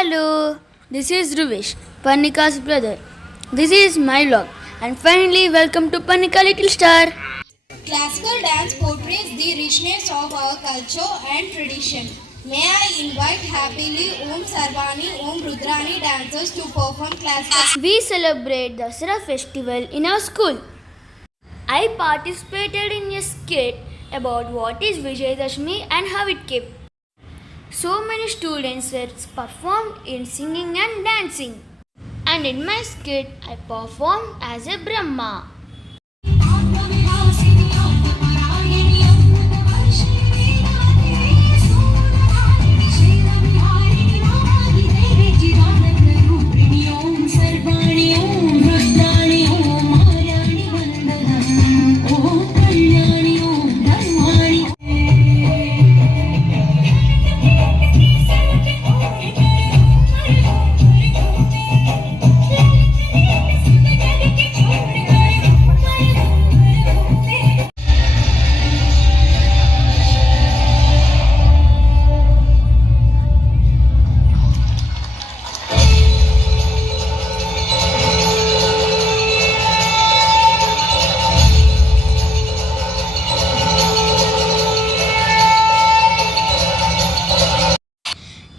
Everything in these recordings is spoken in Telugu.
Hello, this is Ruvish, Pannika's brother. This is my vlog, and finally welcome to Pannika Little Star. Classical dance portrays the richness of our culture and tradition. May I invite happily Om Sarvani, Om Rudrani dancers to perform classical. We celebrate the Dasara festival in our school. I participated in a skit about what is Vijayadashmi and how it came. So many students were performed in singing and dancing. And in my skit, I performed as a Brahma.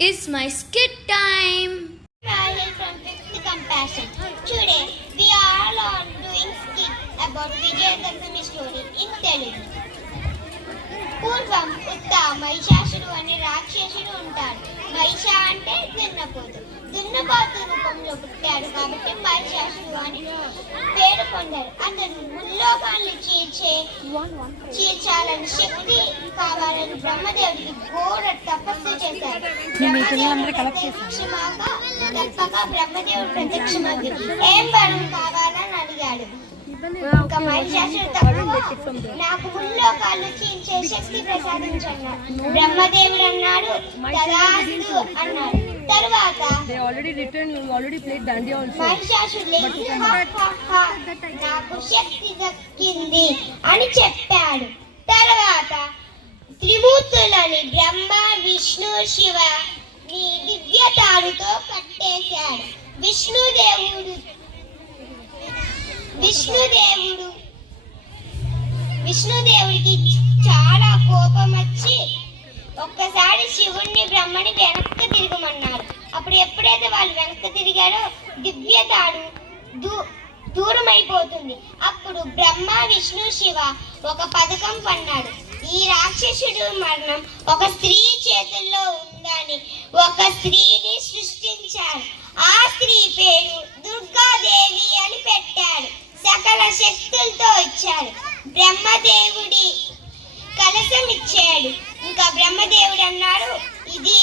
It's my skit time! Rahul from 5th Compassion. Today we are all doing skit about Vijayadashmi story in Telugu. పూర్వం ఉత్త మహిషాసుడు అనే రాక్షసుడు ఉంటాడు. మహిష అంటే దున్నపోతు. దున్నపోతు రూపంలో పుట్టాడు కాబట్టి మహిషాసుడు అని పేరు పొందాడు. అతను ముల్లోకాన్ని చీల్చాలని శక్తి కావాలని బ్రహ్మదేవుడికి ఘోర తపస్సు చేశాడు. తప్పక బ్రహ్మదేవుడు ప్రత్యక్షమయ్యి ఏం వరం కావాలని అడిగాడు. ఇంకా మహిషాసుడు తప్ప నాకు ముల్లోకాలు చీల్చే శక్తి ప్రసాదించన్నాడు. బ్రహ్మదేవుడు అన్నాడు తదాస్తు అన్నాడు. తర్వాత మహిషాసుడు నాకు శక్తి దక్కింది అని చెప్పాడు. తర్వాత త్రిమూర్తులని బ్రహ్మ విష్ణు శివ దివ్యతాడుతో కట్టేశాడు. విష్ణుదేవుడికి చాలా కోపం వచ్చి ఒక్కసారి శివుణ్ణి బ్రహ్మని వెనక్కి తిరగమన్నాడు. అప్పుడు ఎప్పుడైతే వాళ్ళు వెనక్కి తిరిగారో దివ్యతాడు దూరం అయిపోతుంది. అప్పుడు బ్రహ్మ విష్ణు శివ ఒక పథకం పన్నాడు. ఈ రాక్షసుడు మరణం ఒక స్త్రీ చేతుల్లో ఉందని ఒక స్త్రీని సృష్టించాడు. ఆ స్త్రీ పేరు దుర్గాదేవి అని పెట్టాడు. సకల శక్తులతో ఇచ్చాడు. బ్రహ్మదేవుడి కలశం ఇచ్చాడు. ఇంకా బ్రహ్మదేవుడు అన్నాడు ఇది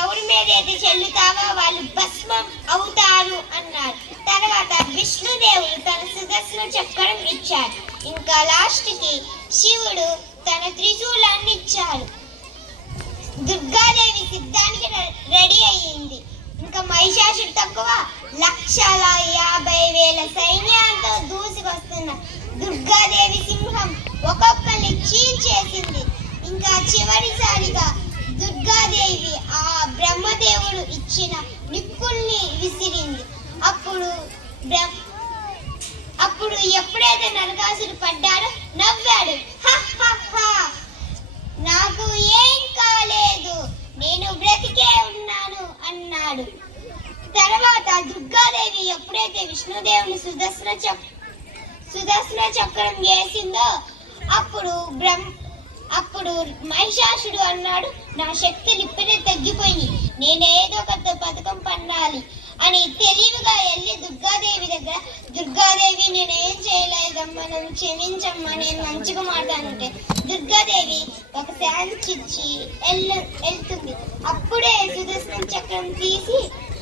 ఎవరి మీద అయితే చెల్లుతావో వాళ్ళు భస్మం అవుతారు అన్నారు. తర్వాత విష్ణుదేవుడు తన సుదర్శన చక్రం ఇచ్చాడు. ఇంకా లాస్ట్ కి శివుడు తన త్రిశూలాన్ని ఇచ్చాడు. దుర్గాదేవి సిద్ధానికి రెడీ అయ్యింది. ఇంకా మహిషాసుడు తక్కువ 1,50,000 సైన్యాలతో దూసుకొస్తున్న దుర్గాదేవి సింహం ఒక్కొక్కరిని చీల్చేసింది. ఇంకా చివరిసారిగా దుర్గాదేవి ఆ బ్రహ్మదేవుడు ఇచ్చిన నిప్పుల్ని విసిరింది. అప్పుడు ఎప్పుడైతే నరకాసుడు పడ్డాడో నవ్వాడు. నాకు ఏం కాలేదు, నేను బ్రతికే ఉన్నాను అన్నాడు. తర్వాత దుర్గాదేవి ఎప్పుడైతే విష్ణుదేవుని సుదర్శన చక్రం వేసిందో అప్పుడు మహిషాసుడు అన్నాడు నా శక్తులు ఇప్పుడే తగ్గిపోయి నేనేదో కొత్త పథకం పన్నాలి అని తెలివిగా వెళ్ళి దుర్గాదేవి దగ్గర దుర్గాదేవి నేనేం చేయలేదమ్మా, నన్ను క్షమించమ్మా, నేను మంచిగా మాట్లాడుతుంటే దుర్గాదేవి ఒక శాంతి ఇచ్చి వెళ్తుంది. అప్పుడే సుదర్శన చక్రం తీసి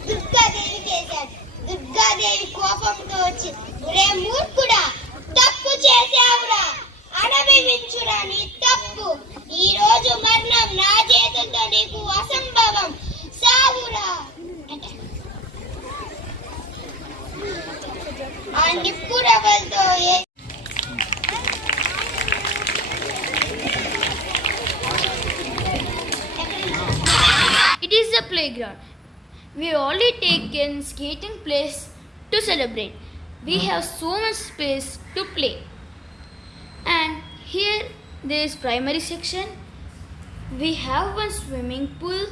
దుర్గాదేవి చేశాడు. దుర్గాదేవి కోపంతో వచ్చి ఒరే మూర్ఖుడా, తప్పు చేశావురా, అనుభవించురా నీ తప్పు, ఈ రోజు మరణం నా చేతులతో నీకు అసంభవం, సావురా అంటే ఆ నిప్పు రవ్వలతో It is a playground We already taken skating place to celebrate. We have so much space to play. And here there is primary section. We have one swimming pool.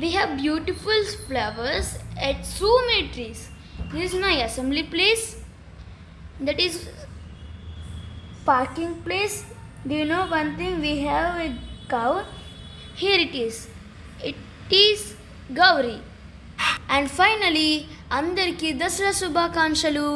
We have beautiful flowers at so many trees. This is my assembly place. That is parking place. Do you know one thing? We have a cow. Here it is. It is Gauri. And finally, అందరికీ దసరా శుభాకాంక్షలు.